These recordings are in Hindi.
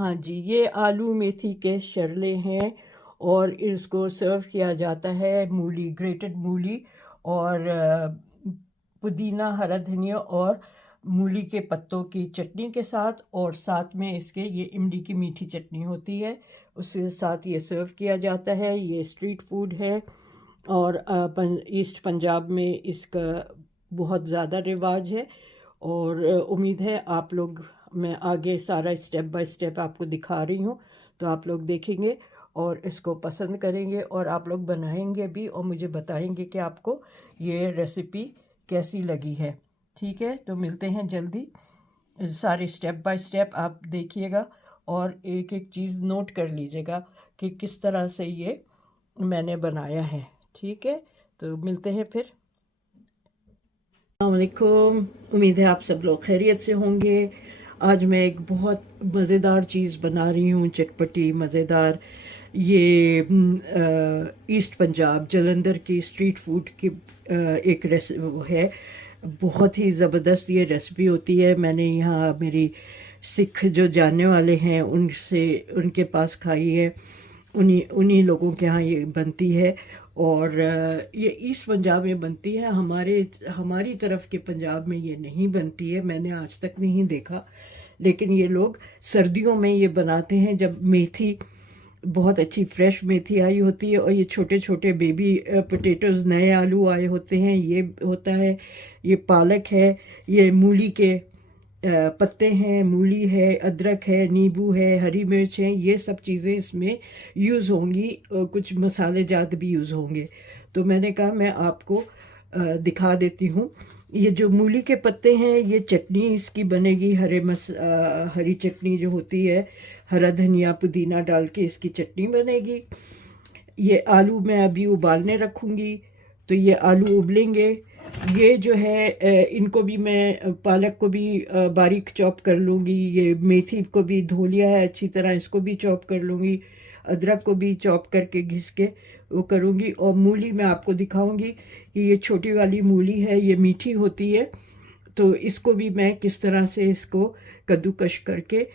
हाँ जी, ये आलू मेथी के शरले हैं और इसको सर्व किया जाता है मूली, ग्रेटेड मूली और पुदीना, हरा धनिया और मूली के पत्तों की चटनी के साथ, और साथ में इसके ये इमली की मीठी चटनी होती है, उसके साथ ये सर्व किया जाता है। ये स्ट्रीट फूड है और ईस्ट पंजाब में इसका बहुत ज़्यादा रिवाज है। और उम्मीद है आप लोग, मैं आगे सारा स्टेप बाय स्टेप आपको दिखा रही हूँ, तो आप लोग देखेंगे और इसको पसंद करेंगे और आप लोग बनाएंगे भी और मुझे बताएंगे कि आपको ये रेसिपी कैसी लगी है। ठीक है, तो मिलते हैं जल्दी। सारे स्टेप बाय स्टेप आप देखिएगा और एक एक चीज़ नोट कर लीजिएगा कि किस तरह से ये मैंने बनाया है। ठीक है, तो मिलते हैं फिर। अस्सलामुअलैकुम, उम्मीद है आप सब लोग खैरियत से होंगे। आज मैं एक बहुत मज़ेदार चीज़ बना रही हूँ, चटपटी मज़ेदार। ये ईस्ट पंजाब जलंधर की स्ट्रीट फूड की एक वो है, बहुत ही ज़बरदस्त ये रेसिपी होती है। मैंने यहाँ मेरी सिख जो जानने वाले हैं उनसे, उनके पास खाई है, उन्हीं उन्हीं लोगों के यहाँ ये बनती है और ये ईस्ट पंजाब में बनती है। हमारी तरफ के पंजाब में ये नहीं बनती है, मैंने आज तक नहीं देखा। लेकिन ये लोग सर्दियों में ये बनाते हैं जब मेथी, बहुत अच्छी फ्रेश मेथी आई होती है और ये छोटे छोटे बेबी पोटैटोज़, नए आलू आए होते हैं, ये होता है। ये पालक है, ये मूली के पत्ते हैं, मूली है, अदरक है, नींबू है, हरी मिर्च है, ये सब चीज़ें इसमें यूज़ होंगी और कुछ मसाले जात भी यूज़ होंगे। तो मैंने कहा मैं आपको दिखा देती हूँ। ये जो मूली के पत्ते हैं, ये चटनी इसकी बनेगी, हरी चटनी जो होती है, हरा धनिया पुदीना डाल के इसकी चटनी बनेगी। ये आलू मैं अभी उबालने रखूँगी, तो ये आलू उबलेंगे। ये जो है इनको भी मैं, पालक को भी बारीक चॉप कर लूँगी, ये मेथी को भी धो लिया है अच्छी तरह, इसको भी चॉप कर लूँगी, अदरक को भी चॉप करके घिस के वो करूँगी। और मूली मैं आपको दिखाऊँगी कि ये छोटी वाली मूली है, ये मीठी होती है, तो इसको भी मैं किस तरह से इसको कद्दूकश करके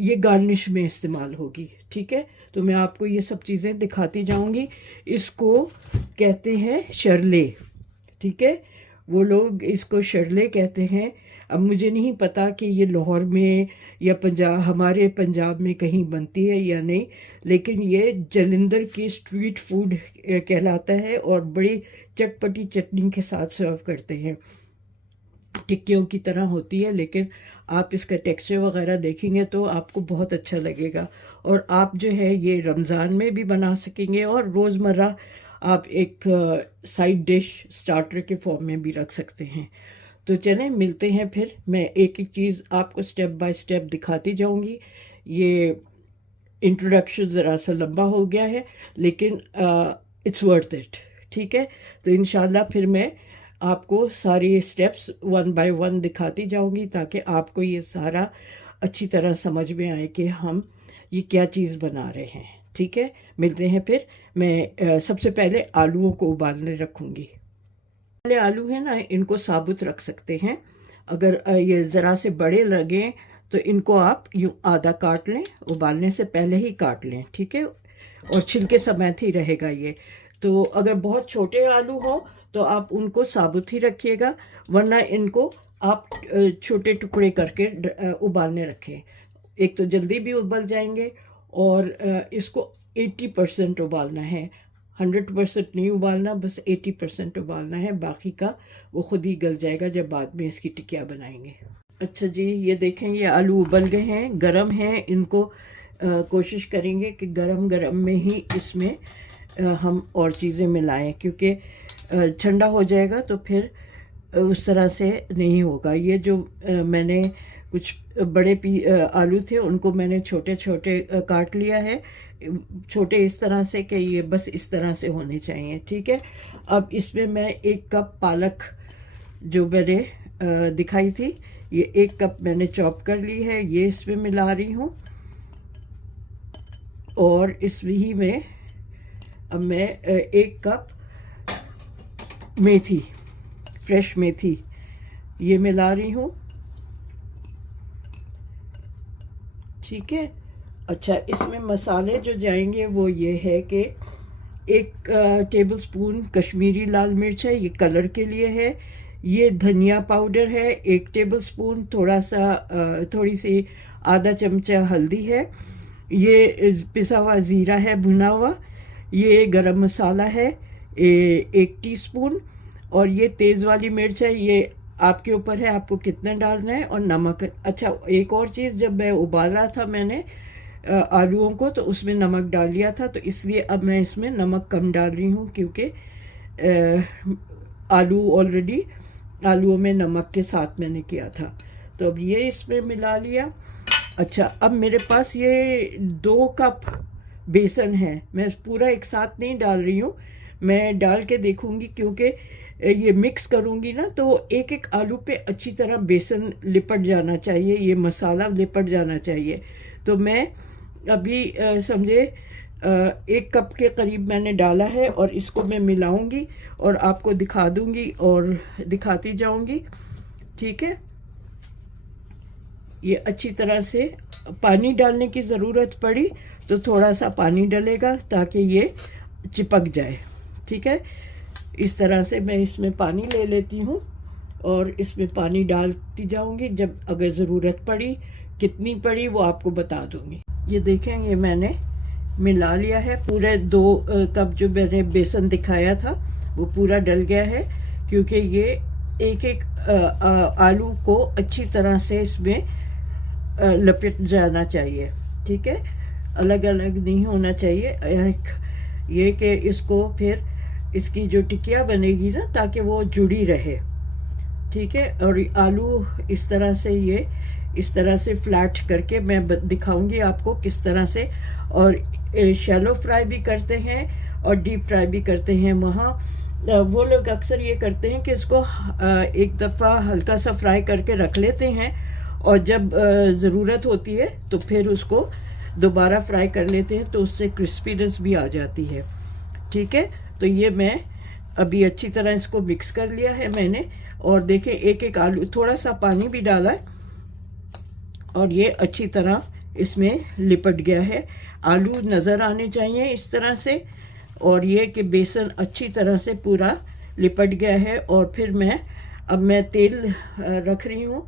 ये गार्निश में इस्तेमाल होगी। ठीक है, तो मैं आपको ये सब चीज़ें दिखाती जाऊँगी। इसको कहते हैं शरले, ठीक है, वो लोग इसको शरले कहते हैं। अब मुझे नहीं पता कि ये लाहौर में या हमारे पंजाब में कहीं बनती है या नहीं, लेकिन ये जलंधर की स्ट्रीट फूड कहलाता है और बड़ी चटपटी चटनी के साथ सर्व करते हैं। टिक्कियों की तरह होती है, लेकिन आप इसका टेक्सचर वगैरह देखेंगे तो आपको बहुत अच्छा लगेगा। और आप जो है ये रमज़ान में भी बना सकेंगे और रोज़मर्रा आप एक साइड डिश स्टार्टर के फॉर्म में भी रख सकते हैं। तो चलें मिलते हैं फिर, मैं एक एक चीज़ आपको स्टेप बाय स्टेप दिखाती जाऊंगी। ये इंट्रोडक्शन ज़रा सा लंबा हो गया है, लेकिन इट्स वर्थ इट। ठीक है, तो इंशाल्लाह फिर मैं आपको सारे स्टेप्स वन बाय वन दिखाती जाऊंगी ताकि आपको ये सारा अच्छी तरह समझ में आए कि हम ये क्या चीज़ बना रहे हैं। ठीक है, मिलते हैं फिर। मैं सबसे पहले आलूओं को उबालने रखूँगी। पहले आलू है ना, इनको साबुत रख सकते हैं। अगर ये ज़रा से बड़े लगें तो इनको आप यूँ आधा काट लें, उबालने से पहले ही काट लें। ठीक है, और छिलके समेत ही रहेगा ये। तो अगर बहुत छोटे आलू हों तो आप उनको साबुत ही रखिएगा, वरना इनको आप छोटे टुकड़े करके उबालने रखें। एक तो जल्दी भी उबल जाएंगे और इसको 80% उबालना है, 100% नहीं उबालना, बस 80% उबालना है, बाकी का वो खुद ही गल जाएगा जब बाद में इसकी टिकिया बनाएंगे। अच्छा जी, ये देखें ये आलू उबल गए हैं, गरम हैं। इनको कोशिश करेंगे कि गरम गरम में ही इसमें हम और चीज़ें मिलाएं, क्योंकि ठंडा हो जाएगा तो फिर उस तरह से नहीं होगा। ये जो मैंने कुछ बड़े आलू थे उनको मैंने छोटे छोटे काट लिया है, छोटे इस तरह से कि ये बस इस तरह से होने चाहिए। ठीक है, अब इसमें मैं 1 कप पालक जो मैंने दिखाई थी, ये 1 कप मैंने चॉप कर ली है, ये इसमें मिला रही हूँ। और इसमें ही में अब मैं 1 कप मेथी, फ्रेश मेथी, ये मिला रही हूँ। ठीक है, अच्छा, इसमें मसाले जो जाएंगे वो ये है कि 1 टेबलस्पून कश्मीरी लाल मिर्च है, ये कलर के लिए है। ये धनिया पाउडर है 1 टेबलस्पून, थोड़ी सी आधा चमचा हल्दी है। ये पिसा हुआ ज़ीरा है भुना हुआ। ये गरम मसाला है 1 टीस्पून। और ये तेज़ वाली मिर्च है, ये आपके ऊपर है आपको कितना डालना है। और नमक। अच्छा, एक और चीज़, जब मैं उबाल रहा था मैंने आलूओं को, तो उसमें नमक डाल लिया था, तो इसलिए अब मैं इसमें नमक कम डाल रही हूँ, क्योंकि आलूओं में नमक के साथ मैंने किया था। तो अब ये इसमें मिला लिया। अच्छा, अब मेरे पास ये 2 कप बेसन है। मैं पूरा एक साथ नहीं डाल रही हूँ, मैं डाल के देखूँगी, क्योंकि ये मिक्स करूँगी ना तो एक एक आलू पे अच्छी तरह बेसन लिपट जाना चाहिए, ये मसाला लिपट जाना चाहिए। तो मैं अभी समझे 1 कप के करीब मैंने डाला है, और इसको मैं मिलाऊंगी और आपको दिखा दूंगी और दिखाती जाऊंगी। ठीक है, ये अच्छी तरह से पानी डालने की ज़रूरत पड़ी तो थोड़ा सा पानी डलेगा ताकि ये चिपक जाए। ठीक है, इस तरह से मैं इसमें पानी ले लेती हूँ और इसमें पानी डालती जाऊंगी। जब अगर ज़रूरत पड़ी, कितनी पड़ी वो आपको बता दूंगी। ये देखें, ये मैंने मिला लिया है। पूरे 2 कप जो मैंने बेसन दिखाया था वो पूरा डल गया है, क्योंकि ये एक एक आलू को अच्छी तरह से इसमें लपेट जाना चाहिए। ठीक है, अलग अलग नहीं होना चाहिए। ये कि इसको फिर इसकी जो टिकिया बनेगी ना, ताकि वो जुड़ी रहे। ठीक है, और आलू इस तरह से फ्लैट करके मैं दिखाऊंगी आपको किस तरह से। और शैलो फ्राई भी करते हैं और डीप फ्राई भी करते हैं। वहाँ वो लोग अक्सर ये करते हैं कि इसको एक दफ़ा हल्का सा फ्राई करके रख लेते हैं, और जब ज़रूरत होती है तो फिर उसको दोबारा फ्राई कर लेते हैं, तो उससे क्रिस्पीनेस भी आ जाती है। ठीक है, तो ये मैं अभी अच्छी तरह इसको मिक्स कर लिया है मैंने। और देखें, एक एक आलू, थोड़ा सा पानी भी डाला है, और ये अच्छी तरह इसमें लिपट गया है। आलू नज़र आने चाहिए इस तरह से, और ये कि बेसन अच्छी तरह से पूरा लिपट गया है। और फिर अब मैं तेल रख रही हूँ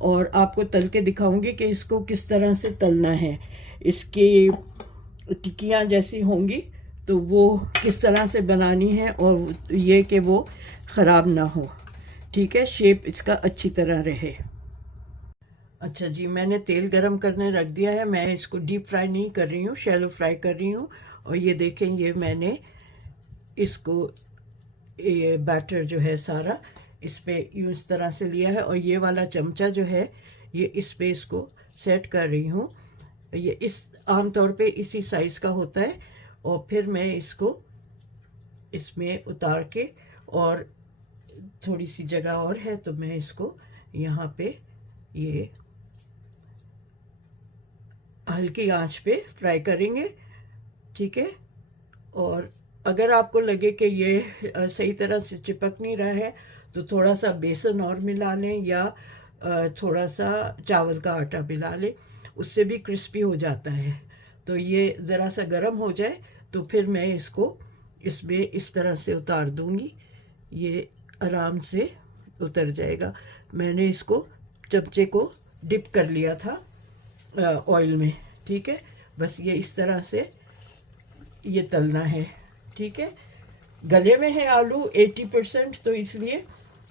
और आपको तल के दिखाऊंगी कि इसको किस तरह से तलना है। इसकी टिक्कियाँ जैसी होंगी तो वो किस तरह से बनानी है, और ये कि वो ख़राब ना हो। ठीक है, शेप इसका अच्छी तरह रहे। अच्छा जी, मैंने तेल गरम करने रख दिया है। मैं इसको डीप फ्राई नहीं कर रही हूँ, शैलो फ्राई कर रही हूँ। और ये देखें, ये मैंने इसको ये बैटर जो है सारा इस पे यूँ इस तरह से लिया है, और ये वाला चमचा जो है ये इस पे इसको सेट कर रही हूँ। ये आमतौर पे इसी साइज़ का होता है। और फिर मैं इसको इसमें उतार के, और थोड़ी सी जगह और है तो मैं इसको यहाँ पे ये हल्की आंच पे फ्राई करेंगे। ठीक है, और अगर आपको लगे कि ये सही तरह से चिपक नहीं रहा है तो थोड़ा सा बेसन और मिला लें, या थोड़ा सा चावल का आटा मिला लें, उससे भी क्रिस्पी हो जाता है। तो ये ज़रा सा गर्म हो जाए तो फिर मैं इसको इसमें इस तरह से उतार दूंगी। ये आराम से उतर जाएगा। मैंने इसको चमचे को डिप कर लिया था ऑयल में। ठीक है, बस ये इस तरह से ये तलना है। ठीक है, गले में है आलू 80%, तो इसलिए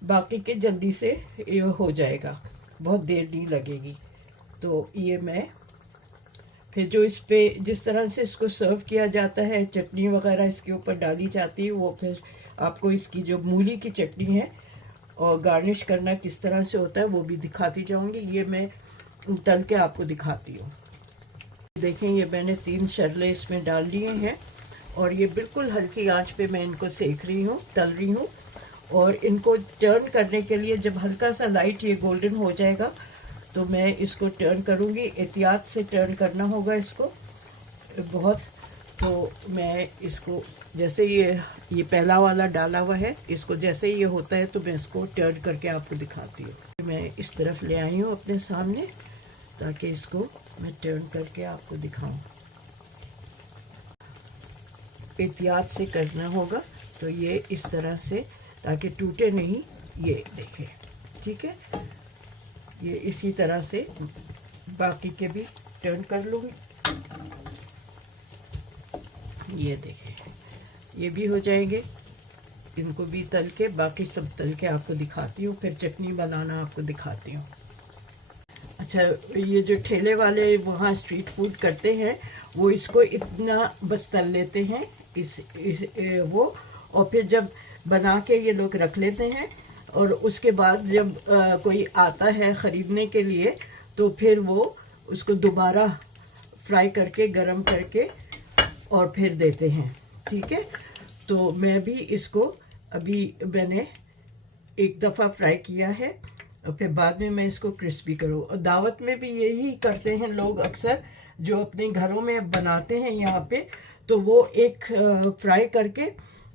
बाकी के जल्दी से ये हो जाएगा, बहुत देर नहीं लगेगी। तो ये मैं फिर जो इस पे जिस तरह से इसको सर्व किया जाता है, चटनी वगैरह इसके ऊपर डाली जाती है, वो फिर आपको इसकी जो मूली की चटनी है और गार्निश करना किस तरह से होता है वो भी दिखाती जाऊंगी। ये मैं तल के आपको दिखाती हूँ। देखें, ये मैंने 3 शरले इसमें डाल लिए हैं, और ये बिल्कुल हल्की आंच पे मैं इनको सेक रही हूँ, तल रही हूँ। और इनको टर्न करने के लिए जब हल्का सा लाइट ये गोल्डन हो जाएगा तो मैं इसको टर्न करूँगी। एहतियात से टर्न करना होगा इसको बहुत। तो मैं इसको जैसे ये पहला वाला डाला हुआ है, इसको जैसे ये होता है तो मैं इसको टर्न करके आपको दिखाती हूँ। मैं इस तरफ ले आई हूँ अपने सामने, ताकि इसको मैं टर्न करके आपको दिखाऊं। एहतियात से करना होगा, तो ये इस तरह से ताकि टूटे नहीं। ये देखें, ठीक है। ये इसी तरह से बाकी के भी टर्न कर लूँगी। ये देखें, ये भी हो जाएंगे। इनको भी तल के, बाकी सब तल के आपको दिखाती हूँ, फिर चटनी बनाना आपको दिखाती हूँ। अच्छा, ये जो ठेले वाले वहाँ स्ट्रीट फूड करते हैं, वो इसको इतना बस तल लेते हैं वो, और फिर जब बना के ये लोग रख लेते हैं, और उसके बाद जब कोई आता है ख़रीदने के लिए, तो फिर वो उसको दोबारा फ्राई करके, गरम करके और फिर देते हैं, ठीक है। तो मैं भी इसको अभी मैंने एक दफ़ा फ्राई किया है, और फिर बाद में मैं इसको क्रिस्पी करूँ। और दावत में भी यही करते हैं लोग अक्सर, जो अपने घरों में बनाते हैं यहाँ पे, तो वो एक फ्राई करके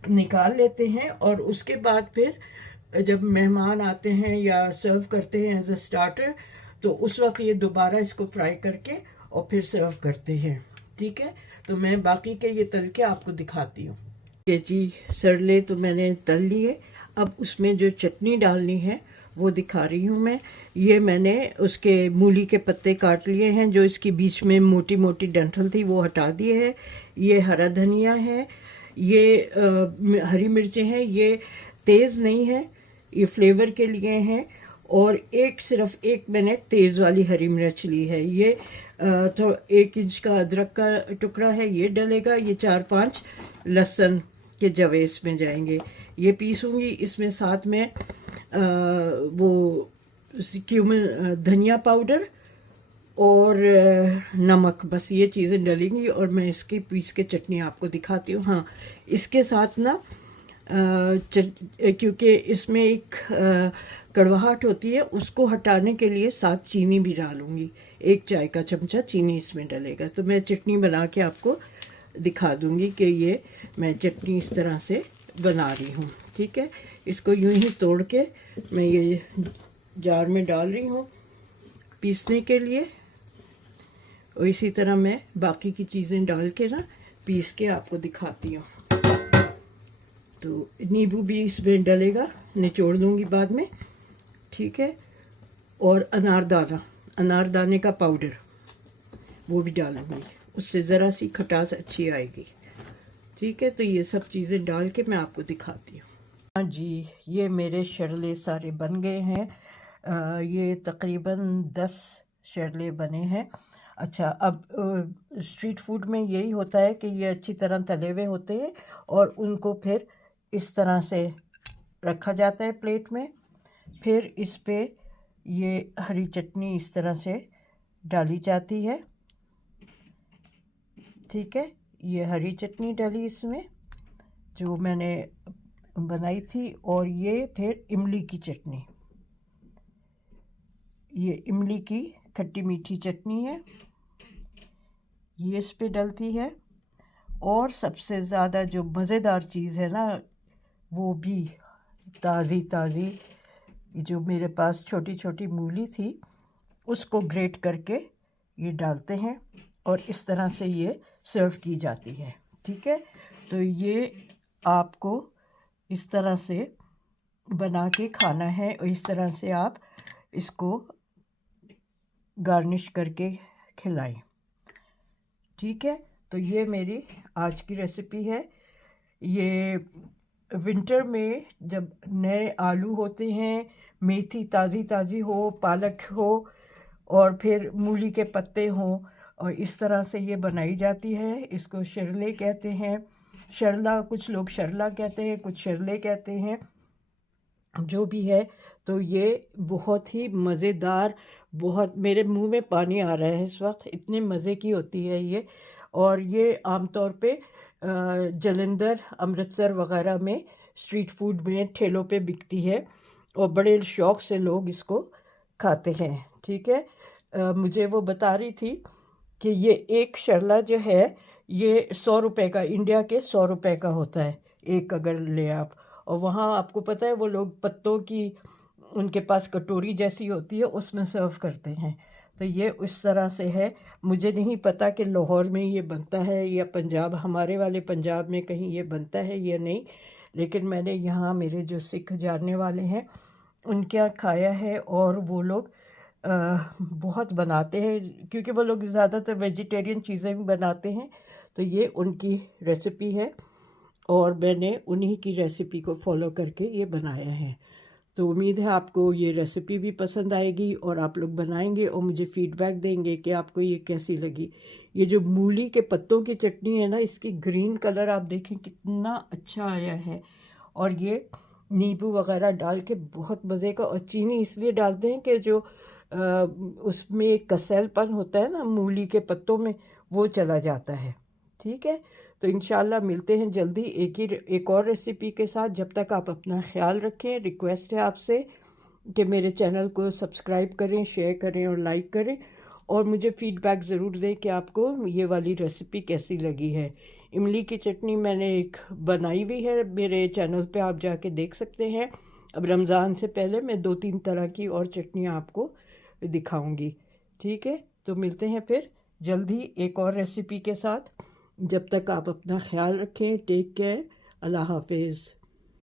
निकाल लेते हैं, और उसके बाद फिर जब मेहमान आते हैं या सर्व करते हैं एज अ स्टार्टर, तो उस वक्त ये दोबारा इसको फ्राई करके और फिर सर्व करते हैं, ठीक है। तो मैं बाकी के ये तल के आपको दिखाती हूँ। ये जी सरले तो मैंने तल लिए, अब उसमें जो चटनी डालनी है वो दिखा रही हूँ मैं। ये मैंने उसके मूली के पत्ते काट लिए हैं, जो इसके बीच में मोटी मोटी डंठल थी वो हटा दिए है। ये हरा धनिया है, ये हरी मिर्चें हैं, ये तेज़ नहीं है, ये फ्लेवर के लिए हैं। और सिर्फ एक मैंने तेज़ वाली हरी मिर्च ली है। ये तो 1 इंच का अदरक का टुकड़ा है, ये डलेगा। ये 4-5 लहसुन के जवे इसमें जाएंगे, ये पीसूंगी। इसमें साथ में वो क्यूमिन, धनिया पाउडर और नमक, बस ये चीज़ें डलेंगी, और मैं इसकी पीस के चटनी आपको दिखाती हूँ। हाँ, इसके साथ ना क्योंकि इसमें एक कड़वाहट होती है, उसको हटाने के लिए साथ चीनी भी डालूंगी। 1 चाय का चमचा चीनी इसमें डलेगा। तो मैं चटनी बना के आपको दिखा दूंगी कि ये मैं चटनी इस तरह से बना रही हूँ, ठीक है। इसको यूं ही तोड़ के मैं ये जार में डाल रही हूँ पीसने के लिए, और इसी तरह मैं बाकी की चीज़ें डाल के ना पीस के आपको दिखाती हूँ। तो नींबू भी इसमें डलेगा, निचोड़ दूँगी बाद में, ठीक है। और अनारदाने का पाउडर वो भी डालूँगी, उससे ज़रा सी खटास अच्छी आएगी, ठीक है। तो ये सब चीज़ें डाल के मैं आपको दिखाती हूँ। हाँ जी, ये मेरे शरले सारे बन गए हैं। ये तकरीबन 10 शरले बने हैं। अच्छा, अब स्ट्रीट फूड में यही होता है कि ये अच्छी तरह तले हुए होते हैं, और उनको फिर इस तरह से रखा जाता है प्लेट में। फिर इस पे ये हरी चटनी इस तरह से डाली जाती है, ठीक है। ये हरी चटनी डाली इसमें जो मैंने बनाई थी, और ये फिर इमली की चटनी, ये इमली की खट्टी मीठी चटनी है, ये इस पे डलती है। और सबसे ज़्यादा जो मज़ेदार चीज़ है ना, वो भी ताज़ी जो मेरे पास छोटी छोटी मूली थी, उसको ग्रेट करके ये डालते हैं, और इस तरह से ये सर्व की जाती है, ठीक है। तो ये आपको इस तरह से बना के खाना है, और इस तरह से आप इसको गार्निश करके खिलाएं, ठीक है। तो ये मेरी आज की रेसिपी है। ये विंटर में जब नए आलू होते हैं, मेथी ताज़ी हो, पालक हो, और फिर मूली के पत्ते हों, और इस तरह से ये बनाई जाती है। इसको शरले कहते हैं, शरला, कुछ लोग शरला कहते हैं, कुछ शरले कहते हैं, जो भी है। तो ये बहुत ही मज़ेदार, बहुत, मेरे मुंह में पानी आ रहा है इस वक्त, इतने मज़े की होती है ये। और ये आमतौर पे जलंधर, अमृतसर वगैरह में स्ट्रीट फूड में ठेलों पे बिकती है, और बड़े शौक़ से लोग इसको खाते हैं, ठीक है। मुझे वो बता रही थी कि ये एक शरला जो है ये 100 रुपये का, इंडिया के 100 रुपये का होता है एक, अगर ले आप। और वहाँ आपको पता है वो लोग पत्तों की, उनके पास कटोरी जैसी होती है, उसमें सर्व करते हैं। तो ये उस तरह से है। मुझे नहीं पता कि लाहौर में ये बनता है या पंजाब, हमारे वाले पंजाब में कहीं ये बनता है या नहीं, लेकिन मैंने यहाँ मेरे जो सिख जानने वाले हैं उनके यहाँ खाया है, और वो लोग बहुत बनाते हैं, क्योंकि वो लोग ज़्यादातर वेजिटेरियन चीज़ें भी बनाते हैं। तो ये उनकी रेसिपी है और मैंने उन्हीं की रेसिपी को फॉलो करके ये बनाया है। तो उम्मीद है आपको ये रेसिपी भी पसंद आएगी और आप लोग बनाएंगे और मुझे फ़ीडबैक देंगे कि आपको ये कैसी लगी। ये जो मूली के पत्तों की चटनी है ना, इसकी ग्रीन कलर आप देखें कितना अच्छा आया है, और ये नींबू वगैरह डाल के बहुत मज़े का। और चीनी इसलिए डालते हैं कि जो उसमें एक कसैलपन होता है ना मूली के पत्तों में, वो चला जाता है। ठीक है, तो इंशाल्लाह मिलते हैं जल्दी एक और रेसिपी के साथ। जब तक आप अपना ख्याल रखें। रिक्वेस्ट है आपसे कि मेरे चैनल को सब्सक्राइब करें, शेयर करें और लाइक करें, और मुझे फ़ीडबैक ज़रूर दें कि आपको ये वाली रेसिपी कैसी लगी है। इमली की चटनी मैंने एक बनाई हुई है, मेरे चैनल पे आप जाके देख सकते हैं। अब रमज़ान से पहले मैं 2-3 तरह की और चटनियाँ आपको दिखाऊंगी। ठीक है, तो मिलते हैं फिर जल्दी एक और रेसिपी के साथ। जब तक आप अपना ख्याल रखें। Take care. अल्लाह हाफिज़।